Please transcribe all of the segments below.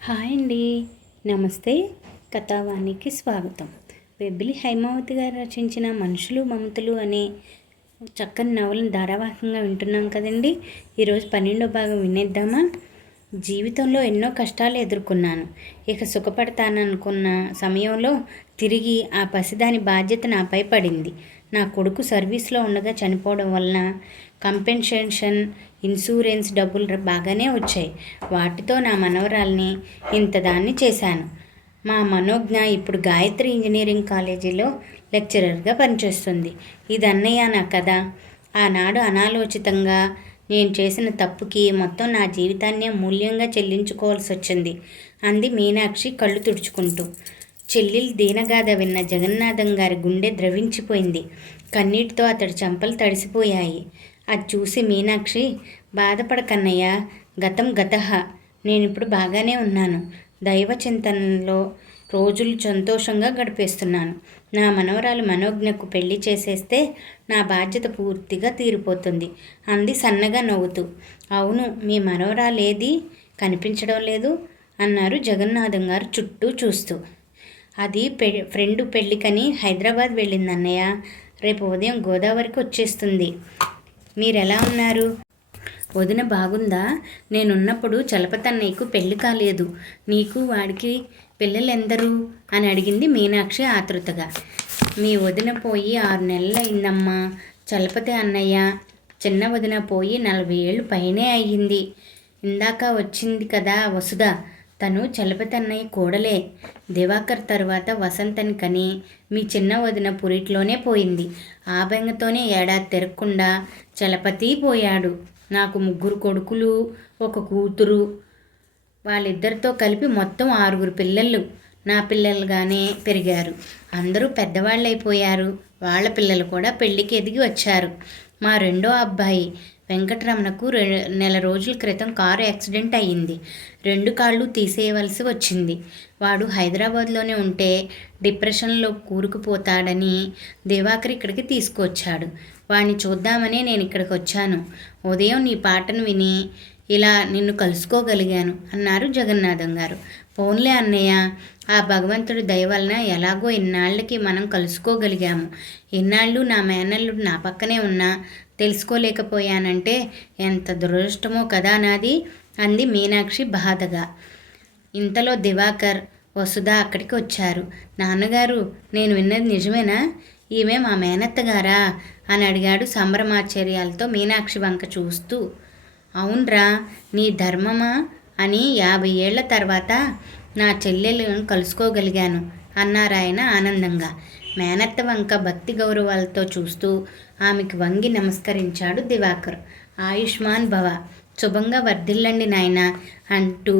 Hi అండి. నమస్తే. కథావాణికి స్వాగతం. వెబ్బిలి హైమావతి గారు రచించిన మనుషులు మమతలు అనే చక్కని నవలను ధారావాహికంగా వింటున్నాం కదండి. ఈరోజు 12వ భాగం వినేద్దామా? జీవితంలో ఎన్నో కష్టాలు ఎదుర్కొన్నాను. ఇక సుఖపడతాననుకున్న సమయంలో తిరిగి ఆ పసిదాని బాధ్యత నాపై పడింది. నా కొడుకు సర్వీస్లో ఉండగా చనిపోవడం వలన కంపెన్సేషన్ ఇన్సూరెన్స్ డబ్బులు బాగానే వచ్చాయి. వాటితో నా మనవరాల్ని ఇంతదాన్ని చేశాను. మా మనోజ్ఞ ఇప్పుడు గాయత్రి ఇంజనీరింగ్ కాలేజీలో లెక్చరర్గా పనిచేస్తుంది. ఇది అన్నయ్య నా కథ. ఆనాడు అనాలోచితంగా నేను చేసిన తప్పుకి మొత్తం నా జీవితాన్నే మూల్యంగా చెల్లించుకోవాల్సి వచ్చింది అంది మీనాక్షి కళ్ళు తుడుచుకుంటూ. చెల్లెలు దీనగాథ విన్న జగన్నాథం గారి గుండె ద్రవించిపోయింది. కన్నీటితో అతడి చెంపలు తడిసిపోయాయి. అది చూసి మీనాక్షి, బాధపడకన్నయ్య, గతం గతః, నేనిప్పుడు బాగానే ఉన్నాను. దైవ చింతనలో రోజులు సంతోషంగా గడిపేస్తున్నాను. నా మనవరాలు మనోజ్ఞకు పెళ్లి చేసేస్తే నా బాధ్యత పూర్తిగా తీరిపోతుంది అంది సన్నగా నవ్వుతూ. అవును, మీ మనవరాలేది కనిపించడం లేదు అన్నారు జగన్నాథం గారు చుట్టూ చూస్తూ. అది ఫ్రెండు పెళ్ళికని హైదరాబాద్ వెళ్ళింది అన్నయ్య. రేపు ఉదయం గోదావరికి వచ్చేస్తుంది. మీరెలా ఉన్నారు? వదిన బాగుందా? నేనున్నప్పుడు చలపతన్నయ్యకు పెళ్లి కాలేదు. నీకు వాడికి పిల్లలెందరూ అని అడిగింది మీనాక్షి ఆతృతగా. మీ వదిన పోయి 6 నెలలైందమ్మా. చలపతి అన్నయ్య చిన్న వదిన పోయి 40 ఏళ్ళు పైనే అయ్యింది. ఇందాక వచ్చింది కదా వసుధ, తను చలపతి అన్నయ్య కోడలే. దివాకర్ తర్వాత వసంతని కని మీ చిన్న వదిన పురిట్లోనే పోయింది. ఆ బెంగతోనే ఏడాది తిరగకుండా చలపతి పోయాడు. నాకు 3 కొడుకులు, 1 కూతురు. వాళ్ళిద్దరితో కలిపి మొత్తం 6 పిల్లలు నా పిల్లలుగానే పెరిగారు. అందరూ పెద్దవాళ్ళైపోయారు. వాళ్ళ పిల్లలు కూడా పెళ్ళికి ఎదిగి వచ్చారు. మా రెండో అబ్బాయి వెంకటరమణకు నెల రోజుల క్రితం కారు యాక్సిడెంట్ అయ్యింది. 2 కాళ్ళు తీసేయవలసి వచ్చింది. వాడు హైదరాబాద్లోనే ఉంటే డిప్రెషన్లో కూరుకుపోతాడని దివాకర్ ఇక్కడికి తీసుకొచ్చాడు. వాడిని చూద్దామని నేను ఇక్కడికి వచ్చాను. ఉదయం నీ పాటను విని ఇలా నిన్ను కలుసుకోగలిగాను అన్నారు జగన్నాథం గారు. పోన్లే అన్నయ్య, ఆ భగవంతుడి దయ వలన ఎలాగో ఇన్నాళ్ళకి మనం కలుసుకోగలిగాము. ఇన్నాళ్ళు నా మేనల్లుడు నా పక్కనే ఉన్నా తెలుసుకోలేకపోయానంటే ఎంత దురదృష్టమో కదా నాది అంది మీనాక్షి బాధగా. ఇంతలో దివాకర్, వసుధ అక్కడికి వచ్చారు. నాన్నగారు, నేను విన్నది నిజమేనా? ఈమె మా మేనత్తగారా అని అడిగాడు సంభ్రమాశ్చర్యాలతో మీనాక్షి వంక చూస్తూ. అవునరా, నీ ధర్మమా అని 50 ఏళ్ల తర్వాత నా చెల్లెలను కలుసుకోగలిగాను అన్నారాయన ఆనందంగా. మేనత్త వంక భక్తి గౌరవాలతో చూస్తూ ఆమెకు వంగి నమస్కరించాడు దివాకర్. ఆయుష్మాన్ భవ, శుభంగా వర్ధిల్లండి నాయన అంటూ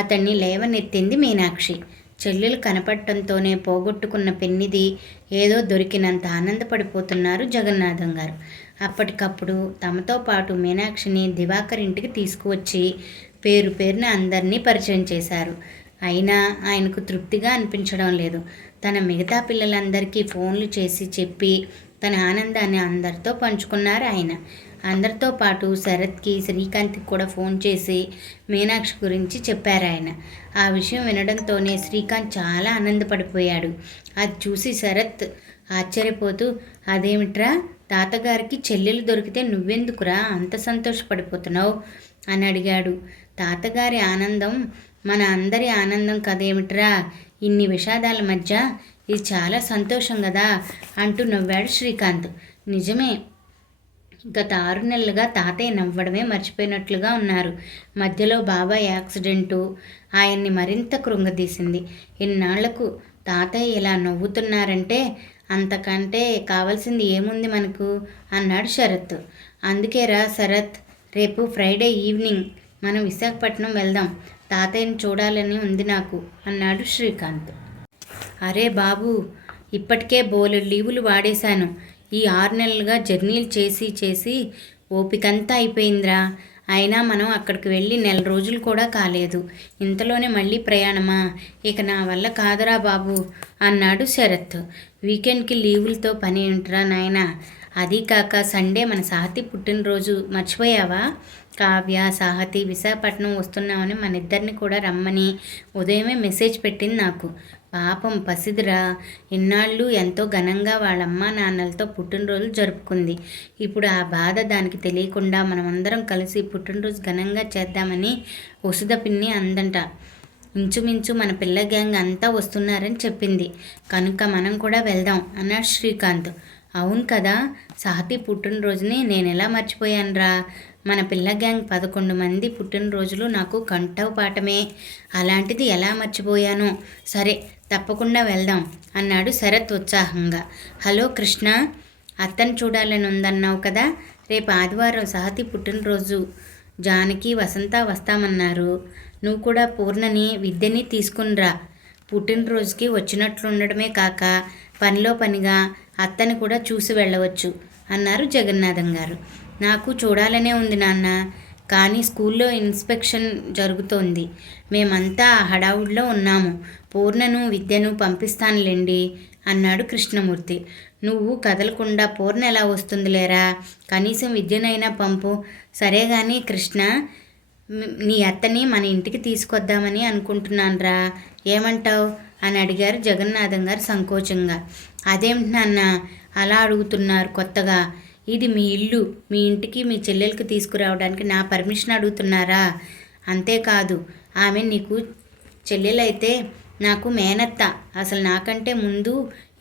అతన్ని లేవనెత్తింది మీనాక్షి. చెల్లెలు కనపడటంతోనే పోగొట్టుకున్న పెన్నిది ఏదో దొరికినంత ఆనందపడిపోతున్నారు జగన్నాథం గారు. అప్పటికప్పుడు తమతో పాటు మీనాక్షిని దివాకర్ ఇంటికి తీసుకువచ్చి పేరు పేరున అందరినీ పరిచయం చేశారు. అయినా ఆయనకు తృప్తిగా అనిపించడం లేదు. తన మిగతా పిల్లలందరికీ ఫోన్లు చేసి చెప్పి తన ఆనందాన్ని అందరితో పంచుకున్నారు ఆయన. అందరితో పాటు శరత్కి, శ్రీకాంత్కి కూడా ఫోన్ చేసి మీనాక్షి గురించి చెప్పారు ఆయన. ఆ విషయం వినడంతోనే శ్రీకాంత్ చాలా ఆనందపడిపోయాడు. అది చూసి శరత్ ఆశ్చర్యపోతూ, అదేమిట్రా, తాతగారికి చెల్లెలు దొరికితే నువ్వెందుకురా అంత సంతోషపడిపోతున్నావు అని అడిగాడు. తాతగారి ఆనందం మన అందరి ఆనందం కదేమిట్రా, ఇన్ని విషాదాల మధ్య ఇది చాలా సంతోషం కదా అంటూ నవ్వాడు శ్రీకాంత్. నిజమే, గత 6 నెలలుగా తాతయ్య నవ్వడమే మర్చిపోయినట్లుగా ఉన్నారు. మధ్యలో బాబాయ్ యాక్సిడెంటు ఆయన్ని మరింత కృంగదీసింది. ఇన్నాళ్లకు తాతయ్య ఇలా నవ్వుతున్నారంటే అంతకంటే కావాల్సింది ఏముంది మనకు అన్నాడు శరత్. అందుకేరా శరత్, రేపు ఫ్రైడే ఈవినింగ్ మనం విశాఖపట్నం వెళ్దాం. తాతయ్యని చూడాలని ఉంది నాకు అన్నాడు శ్రీకాంత్. అరే బాబు, ఇప్పటికే బోలెడు లీవులు వాడేశాను. ఈ 6 నెలలుగా జర్నీలు చేసి చేసి ఓపికంతా అయిపోయిందిరా. అయినా మనం అక్కడికి వెళ్ళి 1 నెల రోజులు కూడా కాలేదు. ఇంతలోనే మళ్ళీ ప్రయాణమా? ఇక నా వల్ల కాదురా బాబు అన్నాడు శరత్. వీకెండ్కి లీవులతో పని ఏంట్రా నాయనా? అదీ కాక సండే మన సాహతి పుట్టినరోజు మర్చిపోయావా? కావ్య, సాహతి విశాఖపట్నం వస్తున్నామని మన ఇద్దరిని కూడా రమ్మని ఉదయమే మెసేజ్ పెట్టింది నాకు. పాపం పసిదిరా, ఇన్నాళ్ళు ఎంతో ఘనంగా వాళ్ళమ్మ నాన్నలతో పుట్టినరోజు జరుపుకుంది. ఇప్పుడు ఆ బాధ దానికి తెలియకుండా మనమందరం కలిసి పుట్టినరోజు ఘనంగా చేద్దామని వసుధ పిన్ని అందంట. ఇంచుమించు మన పిల్ల గ్యాంగ్ అంతా వస్తున్నారని చెప్పింది. కనుక మనం కూడా వెళ్దాం అన్నాడు శ్రీకాంత్. అవును కదా, సాహతి పుట్టినరోజుని నేను ఎలా మర్చిపోయానురా. మన పిల్ల గ్యాంగ్ 11 మంది పుట్టినరోజులు నాకు కంఠవు పాఠమే. అలాంటిది ఎలా మర్చిపోయానో. సరే, తప్పకుండా వెళ్దాం అన్నాడు శరత్ ఉత్సాహంగా. హలో కృష్ణ, అత్తను చూడాలని ఉందన్నావు కదా. రేపు ఆదివారం సాహతి పుట్టినరోజు. జానకి, వసంత వస్తామన్నారు. నువ్వు కూడా పూర్ణని, విద్యని తీసుకునిరా. పుట్టినరోజుకి వచ్చినట్లుండడమే కాక పనిలో పనిగా అత్తని కూడా చూసి వెళ్ళవచ్చు అన్నారు జగన్నాథం గారు. నాకు చూడాలనే ఉంది నాన్న, కానీ స్కూల్లో ఇన్స్పెక్షన్ జరుగుతోంది. మేమంతా హడావుడిలో ఉన్నాము. పూర్ణను, విద్యను పంపిస్తానులేండి అన్నాడు కృష్ణమూర్తి. నువ్వు కదలకుండా పూర్ణ ఎలా వస్తుందిలేరా, కనీసం విద్యనైనా పంపు. సరే కానీ కృష్ణ, నీ అత్తని మన ఇంటికి తీసుకొద్దామని అనుకుంటున్నానురా, ఏమంటావు అని అడిగారు జగన్నాథం గారు సంకోచంగా. అదేమిటి నాన్న అలా అడుగుతున్నారు కొత్తగా? ఇది మీ ఇల్లు. మీ ఇంటికి మీ చెల్లెలకి తీసుకురావడానికి నా పర్మిషన్ అడుగుతున్నారా? అంతేకాదు, ఆమె నీకు చెల్లెలైతే నాకు మేనత్త. అసలు నాకంటే ముందు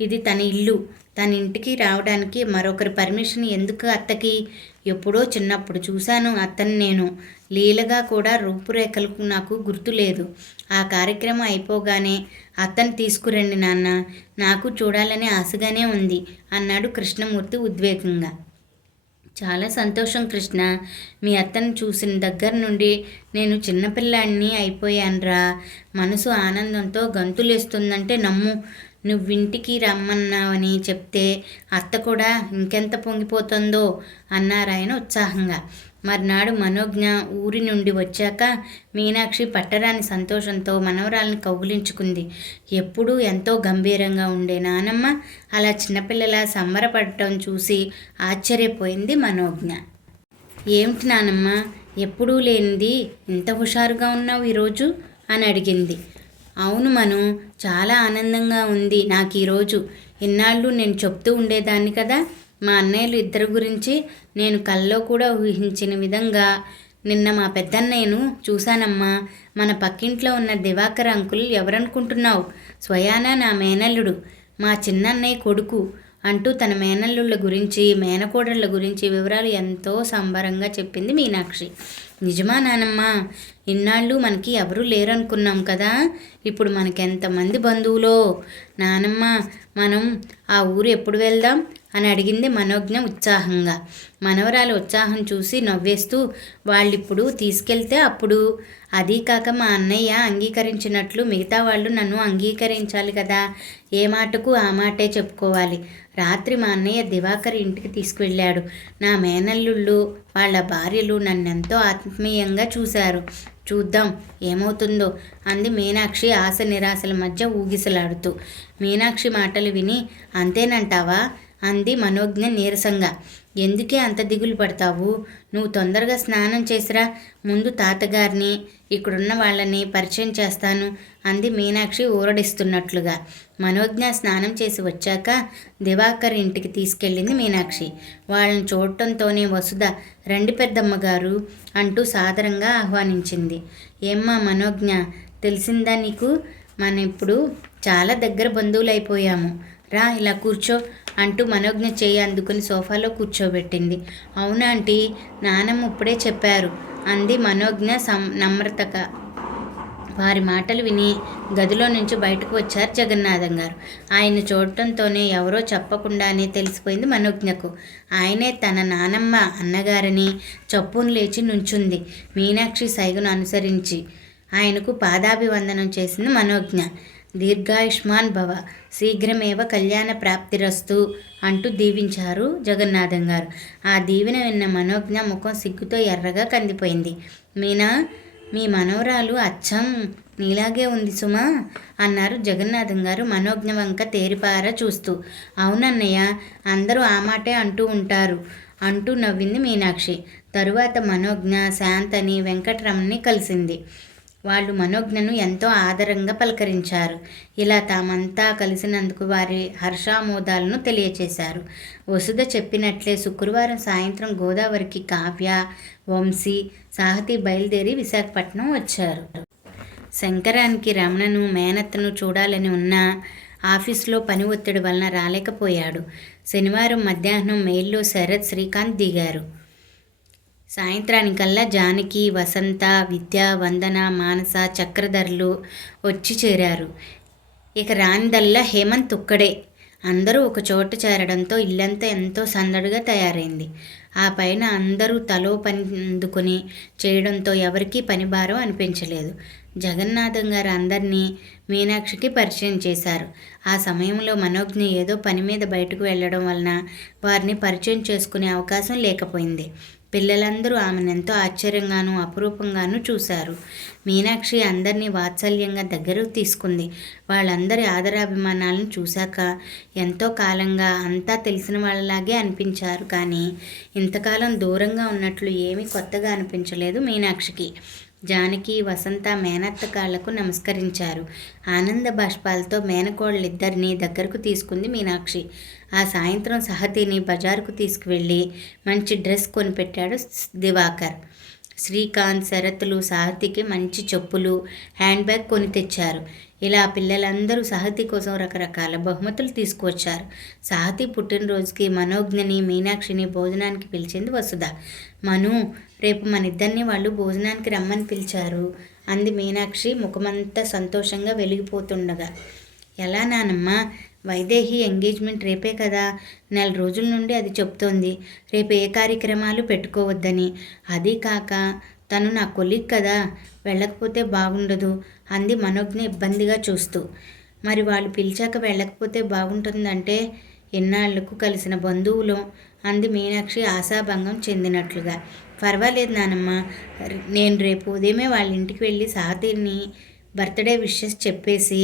ఇది తన ఇల్లు. తన ఇంటికి రావడానికి మరొకరి పర్మిషన్ ఎందుకు అత్తకి? ఎప్పుడో చిన్నప్పుడు చూశాను అత్తని నేను. లీలగా కూడా రూపురేఖలు నాకు గుర్తులేదు. ఆ కార్యక్రమం అయిపోగానే అత్తని తీసుకురండి నాన్న, నాకు చూడాలని ఆశగానే ఉంది అన్నాడు కృష్ణమూర్తి ఉద్వేగంగా. చాలా సంతోషం కృష్ణ, మీ అత్తను చూసిన దగ్గర నుండి నేను చిన్నపిల్లాడిని అయిపోయానురా. మనసు ఆనందంతో గంతులేస్తుందంటే నమ్ము. నువ్వింటికి రమ్మన్నావని చెప్తే అత్త కూడా ఇంకెంత పొంగిపోతుందో అన్నారాయన ఉత్సాహంగా. మర్నాడు మనోజ్ఞ ఊరి నుండి వచ్చాక మీనాక్షి పట్టరాని సంతోషంతో మనవరాల్ని కౌగిలించుకుంది. ఎప్పుడూ ఎంతో గంభీరంగా ఉండే నానమ్మ అలా చిన్నపిల్లలా సంబరపడటం చూసి ఆశ్చర్యపోయింది మనోజ్ఞ. ఏమిటి నానమ్మ, ఎప్పుడూ లేనిది ఇంత హుషారుగా ఉన్నావు ఈరోజు అని అడిగింది. అవును మను, చాలా ఆనందంగా ఉంది నాకు ఈరోజు. ఇన్నాళ్ళు నేను చెప్తూ ఉండేదాన్ని కదా మా అన్నయ్యలు ఇద్దరు గురించి. నేను కల్లో కూడా ఊహించిన విధంగా నిన్న మా పెద్దన్నయ్యను చూశానమ్మా. మన పక్కింట్లో ఉన్న దివాకర్ అంకుల్ ఎవరనుకుంటున్నావు? స్వయానా నా మేనల్లుడు, మా చిన్నన్నయ్య కొడుకు అంటూ తన మేనల్లుళ్ళ గురించి, మేనకోడళ్ళ గురించి వివరాలు ఎంతో సంబరంగా చెప్పింది మీనాక్షి. నిజమా నానమ్మ? ఇన్నాళ్ళు మనకి ఎవరూ లేరనుకున్నాం కదా, ఇప్పుడు మనకెంతమంది బంధువులో. నానమ్మ, మనం ఆ ఊరు ఎప్పుడు వెళ్దాం అని అడిగింది మనోజ్ఞ ఉత్సాహంగా. మనవరాలు ఉత్సాహం చూసి నవ్వేస్తూ, వాళ్ళిప్పుడు తీసుకెళ్తే అప్పుడు. అదీ కాక మా అన్నయ్య అంగీకరించినట్లు మిగతా వాళ్ళు నన్ను అంగీకరించాలి కదా. ఏ మాటకు ఆ మాటే చెప్పుకోవాలి. రాత్రి మా అన్నయ్య దివాకర్ ఇంటికి తీసుకువెళ్ళాడు. నా మేనల్లుళ్ళు వాళ్ళ భార్యలు నన్నెంతో ఆత్మీయంగా చూశారు. చూద్దాం ఏమవుతుందో అంది మీనాక్షి ఆశ నిరాశల మధ్య ఊగిసలాడుతూ. మీనాక్షి మాటలు విని అంతేనంటావా అంది మనోజ్ఞ నీరసంగా. ఎందుకే అంత దిగులు పడతావు? నువ్వు తొందరగా స్నానం చేసిరా. ముందు తాతగారిని, ఇక్కడున్న వాళ్ళని పరిచయం చేస్తాను అంది మీనాక్షి ఊరడిస్తున్నట్లుగా. మనోజ్ఞ స్నానం చేసి వచ్చాక దివాకర్ ఇంటికి తీసుకెళ్ళింది మీనాక్షి. వాళ్ళని చూడటంతోనే వసుధ, రండి పెద్దమ్మగారు అంటూ సాదరంగా ఆహ్వానించింది. ఏమ్మా మనోజ్ఞ, తెలిసిందా నీకు? మనం ఇప్పుడు చాలా దగ్గర బంధువులు అయిపోయాము. రా ఇలా కూర్చో అంటూ మనోజ్ఞ చేయి అందుకుని సోఫాలో కూర్చోబెట్టింది. అవునా ఆంటీ, నానమ్మ ఇప్పుడే చెప్పారు అంది మనోజ్ఞ నమ్రతగా. వారి మాటలు విని గదిలో నుంచి బయటకు వచ్చారు జగన్నాథం గారు. ఆయన చూడటంతోనే ఎవరో చెప్పకుండానే తెలిసిపోయింది మనోజ్ఞకు. ఆయనే తన నానమ్మ అన్నగారని చప్పును లేచి నుంచుంది. మీనాక్షి సైగను అనుసరించి ఆయనకు పాదాభివందనం చేసింది మనోజ్ఞ. దీర్ఘాయుష్మాన్ భవ, శీఘ్రమేవ కళ్యాణ ప్రాప్తిరస్తు అంటూ దీవించారు జగన్నాథం గారు. ఆ దీవెన విన్న మనోజ్ఞ ముఖం సిగ్గుతో ఎర్రగా కందిపోయింది. మీనా, మీ మనవరాలు అచ్చం నీలాగే ఉంది సుమా అన్నారు జగన్నాథం గారు మనోజ్ఞ వంక తేరిపారా చూస్తూ. అవునన్నయ్య, అందరూ ఆ మాటే అంటూ ఉంటారు అంటూ నవ్వింది మీనాక్షి. తరువాత మనోజ్ఞ శాంతని వెంకటరమణ్ని కలిసింది. వాళ్ళు మనోజ్ఞను ఎంతో ఆదరంగా పలకరించారు. ఇలా తామంతా కలిసినందుకు వారి హర్షామోదాలను తెలియచేశారు. వసుధ చెప్పినట్లే శుక్రవారం సాయంత్రం గోదావరికి కావ్య, వంశీ, సాహతి బయలుదేరి విశాఖపట్నం వచ్చారు. శంకరానికి రమణను మేనత్తను చూడాలని ఉన్నా ఆఫీసులో పని ఒత్తిడి వలన రాలేకపోయాడు. శనివారం మధ్యాహ్నం మెయిల్లో శరత్, శ్రీకాంత్ దిగారు. సాయంత్రానికల్లా జానకి, వసంత, విద్య, వందన, మానస, చక్రధర్లు వచ్చి చేరారు. ఇక రానిదల్లా హేమంత్ ఒక్కడే. అందరూ ఒక చోట చేరడంతో ఇల్లంతా ఎంతో సందడిగా తయారైంది. ఆ పైన అందరూ తలో పని అందుకుని చేయడంతో ఎవరికీ పని భారం అనిపించలేదు. జగన్నాథం గారు అందరినీ మీనాక్షికి పరిచయం చేశారు. ఆ సమయంలో మనోజ్ఞ ఏదో పని మీద బయటకు వెళ్ళడం వలన వారిని పరిచయం చేసుకునే అవకాశం లేకపోయింది. పిల్లలందరూ ఆమెను ఎంతో ఆశ్చర్యంగానూ అపురూపంగానూ చూశారు. మీనాక్షి అందరినీ వాత్సల్యంగా దగ్గరకు తీసుకుంది. వాళ్ళందరి ఆదరాభిమానాలను చూశాక ఎంతో కాలంగా అంతా తెలిసిన వాళ్ళలాగే అనిపించారు. కానీ ఇంతకాలం దూరంగా ఉన్నట్లు ఏమీ కొత్తగా అనిపించలేదు మీనాక్షికి. జానకి, వసంత మేనత్త కాళ్లకు నమస్కరించారు. ఆనంద బాష్పాలతో మేనకోళ్ళిద్దరినీ దగ్గరకు తీసుకుంది మీనాక్షి. ఆ సాయంత్రం సహతిని బజారుకు తీసుకువెళ్ళి మంచి డ్రెస్ కొనిపెట్టాడు దివాకర్. శ్రీకాంత్, శరత్లు సహతికి మంచి చెప్పులు, హ్యాండ్ బ్యాగ్ కొని తెచ్చారు. ఇలా పిల్లలందరూ సహతి కోసం రకరకాల బహుమతులు తీసుకువచ్చారు. సహతి పుట్టినరోజుకి మనోజ్ఞని, మీనాక్షిని భోజనానికి పిలిచింది వసుధ. మను, రేపు మన ఇద్దరిని వాళ్ళు భోజనానికి రమ్మని పిలిచారు అంది మీనాక్షి ముఖమంతా సంతోషంగా వెలిగిపోతుండగా. ఎలా నానమ్మ? వైదేహి ఎంగేజ్మెంట్ రేపే కదా. 4 రోజుల నుండి అది చెప్తోంది రేపు ఏ కార్యక్రమాలు పెట్టుకోవద్దని. అదీ కాక తను నా కొలీగ్ కదా, వెళ్ళకపోతే బాగుండదు అంది మనోజ్ఞ ఇబ్బందిగా చూస్తూ. మరి వాళ్ళు పిలిచాక వెళ్ళకపోతే బాగుంటుందంటే ఎన్నాళ్లకు కలిసిన బంధువులు అంది మీనాక్షి ఆశాభంగం చెందినట్లుగా. పర్వాలేదు నానమ్మ, నేను రేపు ఉదయమే వాళ్ళ ఇంటికి వెళ్ళి సాతిని బర్త్డే విషెస్ చెప్పేసి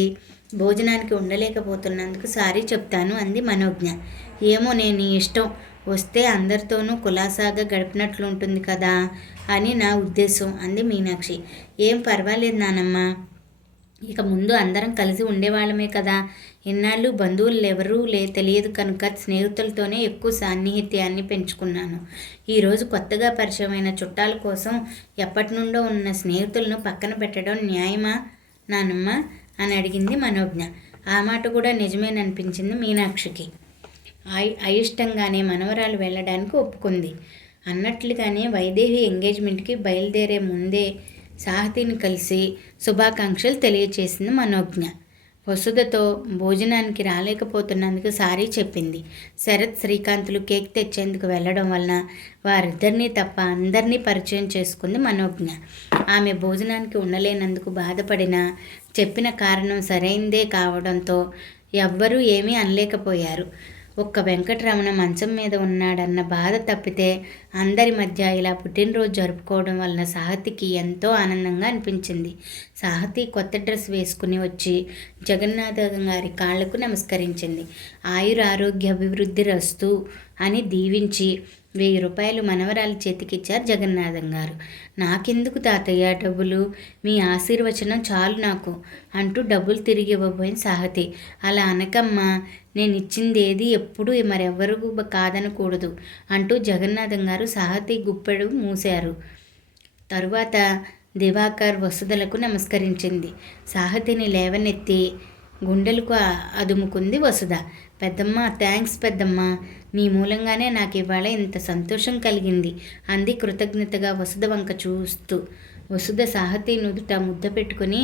భోజనానికి ఉండలేకపోతున్నందుకు సారీ చెప్తాను అంది మనోజ్ఞ. ఏమో, నేను ఇష్టం, వస్తే అందరితోనూ కులాసాగా గడిపినట్లుంటుంది కదా అని నా ఉద్దేశం అంది మీనాక్షి. ఏం పర్వాలేదు నానమ్మ, ఇక ముందు అందరం కలిసి ఉండేవాళ్ళమే కదా. ఇన్నాళ్ళు బంధువులు ఎవరూ తెలియదు కనుక స్నేహితులతోనే ఎక్కువ సాన్నిహిత్యాన్ని పెంచుకున్నాను. ఈరోజు కొత్తగా పరిచయమైన చుట్టాల కోసం ఎప్పటి నుండో ఉన్న స్నేహితులను పక్కన పెట్టడం న్యాయమా నానమ్మ అని అడిగింది మనోజ్ఞ. ఆ మాట కూడా నిజమేననిపించింది మీనాక్షికి. అయిష్టంగానే మనవరాలు వెళ్ళడానికి ఒప్పుకుంది. అన్నట్లుగానే వైదేహి ఎంగేజ్మెంట్కి బయలుదేరే ముందే సాహతిని కలిసి శుభాకాంక్షలు తెలియచేసింది మనోజ్ఞ. వసుధతో భోజనానికి రాలేకపోతున్నందుకు సారీ చెప్పింది. శరత్, శ్రీకాంతులు కేక్ తెచ్చేందుకు వెళ్ళడం వలన వారిద్దరినీ తప్ప అందరినీ పరిచయం చేసుకుంది మనోజ్ఞ. ఆమె భోజనానికి ఉండలేనందుకు బాధపడినా చెప్పిన కారణం సరైందే కావడంతో ఎవ్వరూ ఏమీ అనలేకపోయారు. ఒక్క వెంకటరమణ మంచం మీద ఉన్నాడన్న బాధ తప్పితే అందరి మధ్య ఇలా పుట్టినరోజు జరుపుకోవడం వలన సాహతికి ఎంతో ఆనందంగా అనిపించింది. సాహతి కొత్త డ్రెస్ వేసుకుని వచ్చి జగన్నాథం గారి కాళ్లకు నమస్కరించింది. ఆయురారోగ్య అభివృద్ధి రస్తు అని దీవించి 1000 రూపాయలు మనవరాలి చేతికిచ్చారు జగన్నాథం గారు. నాకెందుకు తాతయ్య డబ్బులు, మీ ఆశీర్వచనం చాలు నాకు అంటూ డబ్బులు తిరిగి ఇవ్వబోయిన సాహతి. అలా అనకమ్మా, నేను ఇచ్చింది ఏది ఎప్పుడు మరెవ్వరూ కాదనకూడదు అంటూ జగన్నాథం గారు సాహతి గుప్పెడు మూశారు. తరువాత దివాకర్, వసుధలకు నమస్కరించింది. సాహతిని లేవనెత్తి గుండెలకు అదుముకుంది వసుధ. పెద్దమ్మ, థ్యాంక్స్ పెద్దమ్మ, నీ మూలంగానే నాకు ఇవాళ ఇంత సంతోషం కలిగింది అంది కృతజ్ఞతగా వసుధ వంక చూస్తూ. వసుధ సాహతి నుదుట ముద్ద పెట్టుకుని,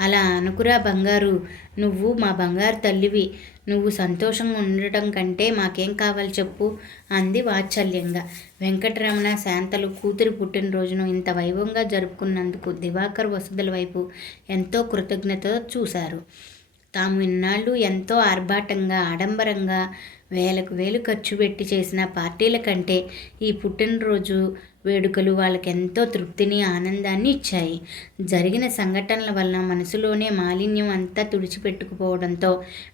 అలా అనుకురా బంగారు, నువ్వు మా బంగారు తల్లివి, నువ్వు సంతోషంగా ఉండటం కంటే మాకేం కావాలి చెప్పు అంది వాత్సల్యంగా. వెంకటరమణ, శాంతలు కూతురి పుట్టినరోజును ఇంత వైభవంగా జరుపుకున్నందుకు దివాకర్ వసుధల వైపు ఎంతో కృతజ్ఞతతో చూశారు. తాము ఇన్నాళ్ళు ఎంతో ఆర్భాటంగా, ఆడంబరంగా వేలకు వేలు ఖర్చు పెట్టి చేసిన పార్టీల కంటే ఈ పుట్టినరోజు వేడుకలు వాళ్ళకి ఎంతో తృప్తిని ఆనందాన్ని ఇచ్చాయి. జరిగిన సంఘటనల వలన మనసులోనే మాలిన్యం అంతా తుడిచిపెట్టుకుపోవడంతో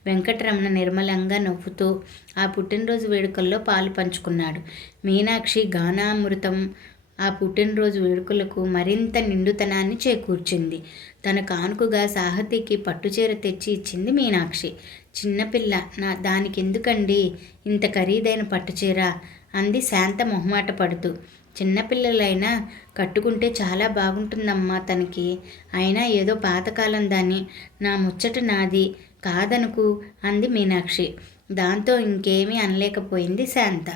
వెంకటరమణ నిర్మలంగా నవ్వుతూ ఆ పుట్టినరోజు వేడుకల్లో పాలు పంచుకున్నాడు. మీనాక్షి గానామృతం ఆ పుట్టినరోజు వేడుకలకు మరింత నిండుతనాన్ని చేకూర్చింది. తన కానుకగా సాహతికి పట్టుచీర తెచ్చి ఇచ్చింది మీనాక్షి. చిన్నపిల్ల, దానికెందుకండి ఇంత ఖరీదైన పట్టుచీర అంది శాంత మొహమాట పడుతూ. చిన్నపిల్లలైనా కట్టుకుంటే చాలా బాగుంటుందమ్మా తనకి. అయినా ఏదో పాతకాలం దాన్ని, నా ముచ్చట నాది కాదనుకు అంది మీనాక్షి. దాంతో ఇంకేమీ అనలేకపోయింది శాంత.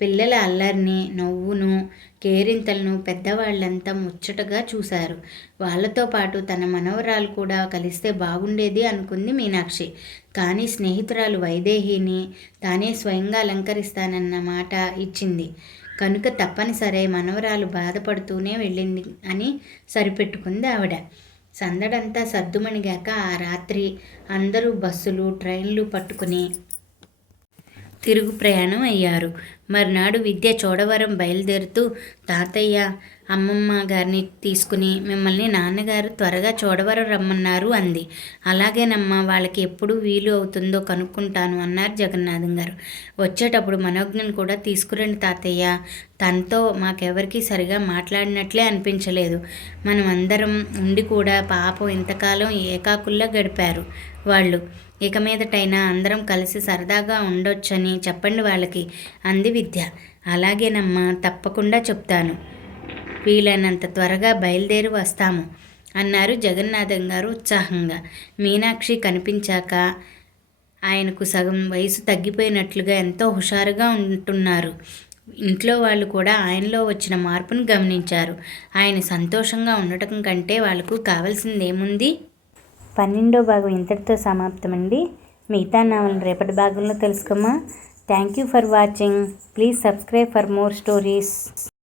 పిల్లల అల్లరిని, నవ్వును, కేరింతలను పెద్దవాళ్ళంతా ముచ్చటగా చూశారు. వాళ్లతో పాటు తన మనవరాలు కూడా కలిస్తే బాగుండేది అనుకుంది మీనాక్షి. కానీ స్నేహితురాలు వైదేహిని తానే స్వయంగా అలంకరిస్తానన్న మాట ఇచ్చింది కనుక తప్పనిసరి మనవరాలు బాధపడుతూనే వెళ్ళింది అని సరిపెట్టుకుంది ఆవిడ. సందడంతా సద్దుమణిగాక ఆ రాత్రి అందరూ బస్సులు, ట్రైన్లు పట్టుకుని తిరుగు ప్రయాణం అయ్యారు. మర్నాడు విద్య చోడవరం బయలుదేరుతూ, తాతయ్య, అమ్మమ్మ గారిని తీసుకుని మిమ్మల్ని నాన్నగారు త్వరగా చోడవరం రమ్మన్నారు అంది. అలాగేనమ్మా, వాళ్ళకి ఎప్పుడు వీలు అవుతుందో కనుక్కుంటాను అన్నారు జగన్నాథం గారు. వచ్చేటప్పుడు మనోజ్ఞను కూడా తీసుకురండి తాతయ్య. తనతో మాకెవరికి సరిగా మాట్లాడినట్లే అనిపించలేదు. మనం అందరం ఉండి కూడా పాపం ఇంతకాలం ఏకాకుల్లా గడిపారు వాళ్ళు. ఇక మీదటైనా అందరం కలిసి సరదాగా ఉండొచ్చని చెప్పండి వాళ్ళకి అంది విద్య. అలాగేనమ్మా, తప్పకుండా చెప్తాను. వీలైనంత త్వరగా బయలుదేరి వస్తాము అన్నారు జగన్నాథం గారు ఉత్సాహంగా. మీనాక్షి కనిపించాక ఆయనకు సగం వయసు తగ్గిపోయినట్లుగా ఎంతో హుషారుగా ఉంటున్నారు. ఇంట్లో వాళ్ళు కూడా ఆయనలో వచ్చిన మార్పును గమనించారు. ఆయన సంతోషంగా ఉండటం కంటే వాళ్ళకు కావాల్సిందేముంది? 12వ భాగం ఇంతటితో సమాప్తమండి. మిగతా నవలను రేపటి భాగంలో తెలుసుకోమా. Thank you for watching. Please subscribe for more stories.